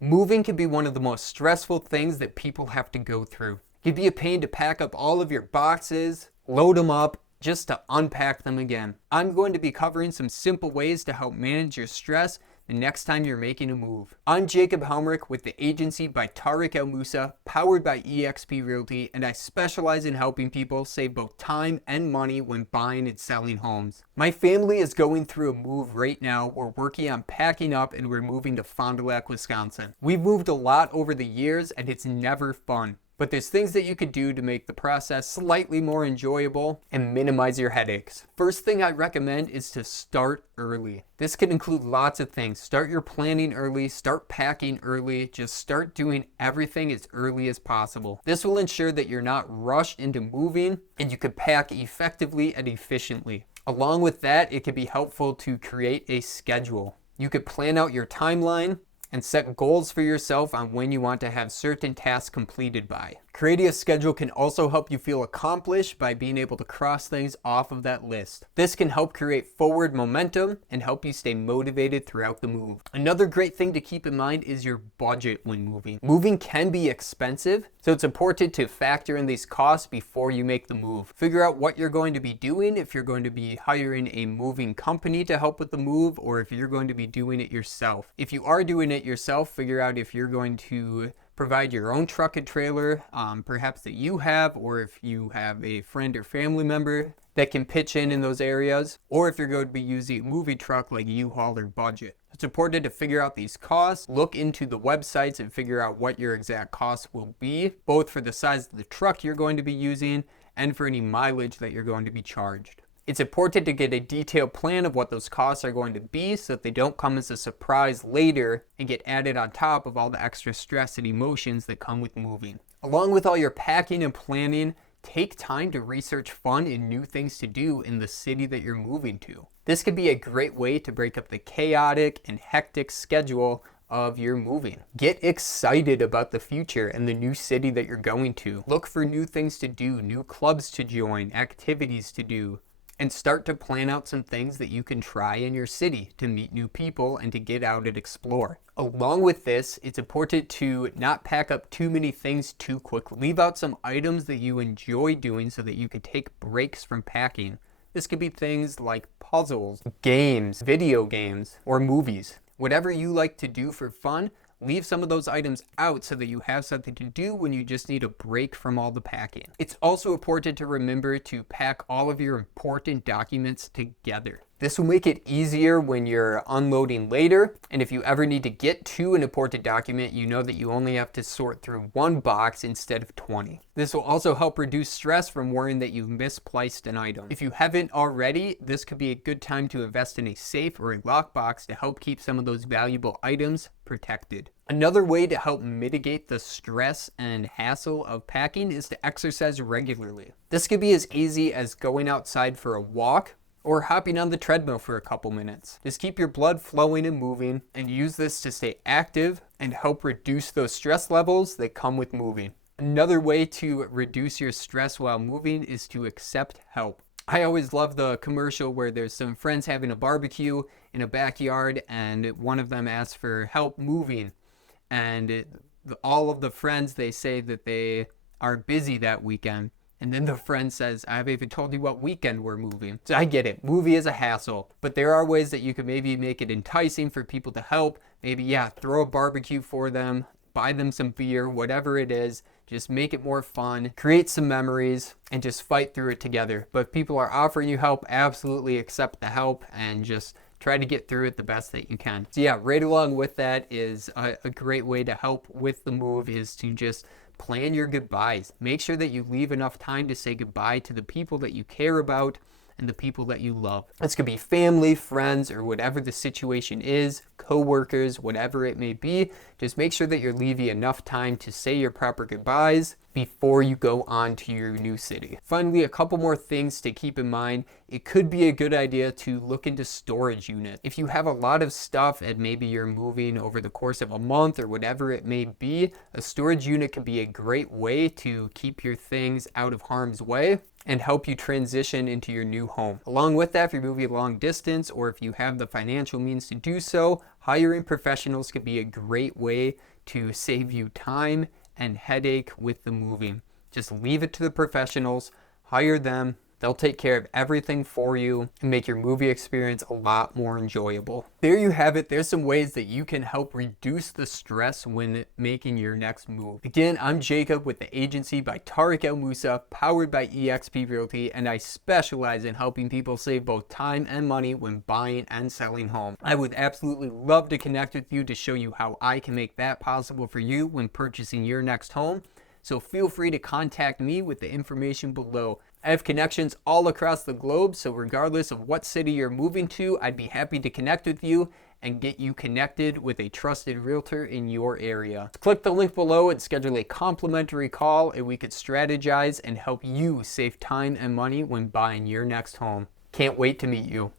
Moving can be one of the most stressful things that people have to go through. It can be a pain to pack up all of your boxes, load them up, just to unpack them again. I'm going to be covering some simple ways to help manage your stress the next time you're making a move. I'm Jacob Helmrick with the agency by Tariq El Musa, powered by eXp Realty, and I specialize in helping people save both time and money when buying and selling homes. My family is going through a move right now. We're working on packing up and we're moving to Fond du Lac, Wisconsin. We've moved a lot over the years and it's never fun. But there's things that you could do to make the process slightly more enjoyable and minimize your headaches. First thing I recommend is to start early. This can include lots of things. Start your planning early, start packing early, just start doing everything as early as possible. This will ensure that you're not rushed into moving and you can pack effectively and efficiently. Along with that, it can be helpful to create a schedule. You could plan out your timeline and set goals for yourself on when you want to have certain tasks completed by. Creating a schedule can also help you feel accomplished by being able to cross things off of that list. This can help create forward momentum and help you stay motivated throughout the move. Another great thing to keep in mind is your budget when moving. Moving can be expensive, so it's important to factor in these costs before you make the move. Figure out what you're going to be doing, if you're going to be hiring a moving company to help with the move, or if you're going to be doing it yourself. If you are doing it yourself, figure out if you're going to provide your own truck and trailer, perhaps that you have, or if you have a friend or family member that can pitch in those areas, or if you're going to be using a moving truck like U-Haul or Budget. It's important to figure out these costs, look into the websites and figure out what your exact costs will be, both for the size of the truck you're going to be using and for any mileage that you're going to be charged. It's important to get a detailed plan of what those costs are going to be so that they don't come as a surprise later and get added on top of all the extra stress and emotions that come with moving. Along with all your packing and planning, take time to research fun and new things to do in the city that you're moving to. This could be a great way to break up the chaotic and hectic schedule of your moving. Get excited about the future and the new city that you're going to. Look for new things to do, new clubs to join, activities to do, and start to plan out some things that you can try in your city to meet new people and to get out and explore. Along with this, it's important to not pack up too many things too quickly. Leave out some items that you enjoy doing so that you can take breaks from packing. This could be things like puzzles, games, video games, or movies. Whatever you like to do for fun, leave some of those items out so that you have something to do when you just need a break from all the packing. It's also important to remember to pack all of your important documents together. This will make it easier when you're unloading later, and if you ever need to get to an important document, you know that you only have to sort through one box instead of 20. This will also help reduce stress from worrying that you've misplaced an item. If you haven't already, this could be a good time to invest in a safe or a lockbox to help keep some of those valuable items protected. Another way to help mitigate the stress and hassle of packing is to exercise regularly. This could be as easy as going outside for a walk, or hopping on the treadmill for a couple minutes. Just keep your blood flowing and moving, and use this to stay active and help reduce those stress levels that come with moving. Another way to reduce your stress while moving is to accept help. I always love the commercial where there's some friends having a barbecue in a backyard and one of them asks for help moving. And all of the friends, they say that they are busy that weekend. And then the friend says, I haven't even told you what weekend we're moving. So I get it. Movie is a hassle. But there are ways that you can maybe make it enticing for people to help. Maybe, throw a barbecue for them, buy them some beer, whatever it is. Just make it more fun, create some memories, and just fight through it together. But if people are offering you help, absolutely accept the help and just try to get through it the best that you can. So right along with that is a great way to help with the move is to just plan your goodbyes. Make sure that you leave enough time to say goodbye to the people that you care about and the people that you love. This could be family, friends, or whatever the situation is, co-workers, whatever it may be. Just make sure that you're leaving enough time to say your proper goodbyes before you go on to your new city. Finally, a couple more things to keep in mind. It could be a good idea to look into storage units. If you have a lot of stuff and maybe you're moving over the course of a month or whatever it may be, a storage unit can be a great way to keep your things out of harm's way and help you transition into your new home. Along with that, if you're moving long distance or if you have the financial means to do so, hiring professionals could be a great way to save you time and headache with the moving. Just leave it to the professionals, hire them. They'll take care of everything for you and make your movie experience a lot more enjoyable. There you have it. There's some ways that you can help reduce the stress when making your next move. Again, I'm Jacob with the agency by Tariq El Musa, powered by eXp Realty, and I specialize in helping people save both time and money when buying and selling homes. I would absolutely love to connect with you to show you how I can make that possible for you when purchasing your next home. So feel free to contact me with the information below. I have connections all across the globe, so regardless of what city you're moving to, I'd be happy to connect with you and get you connected with a trusted realtor in your area. Click the link below and schedule a complimentary call, and we could strategize and help you save time and money when buying your next home. Can't wait to meet you.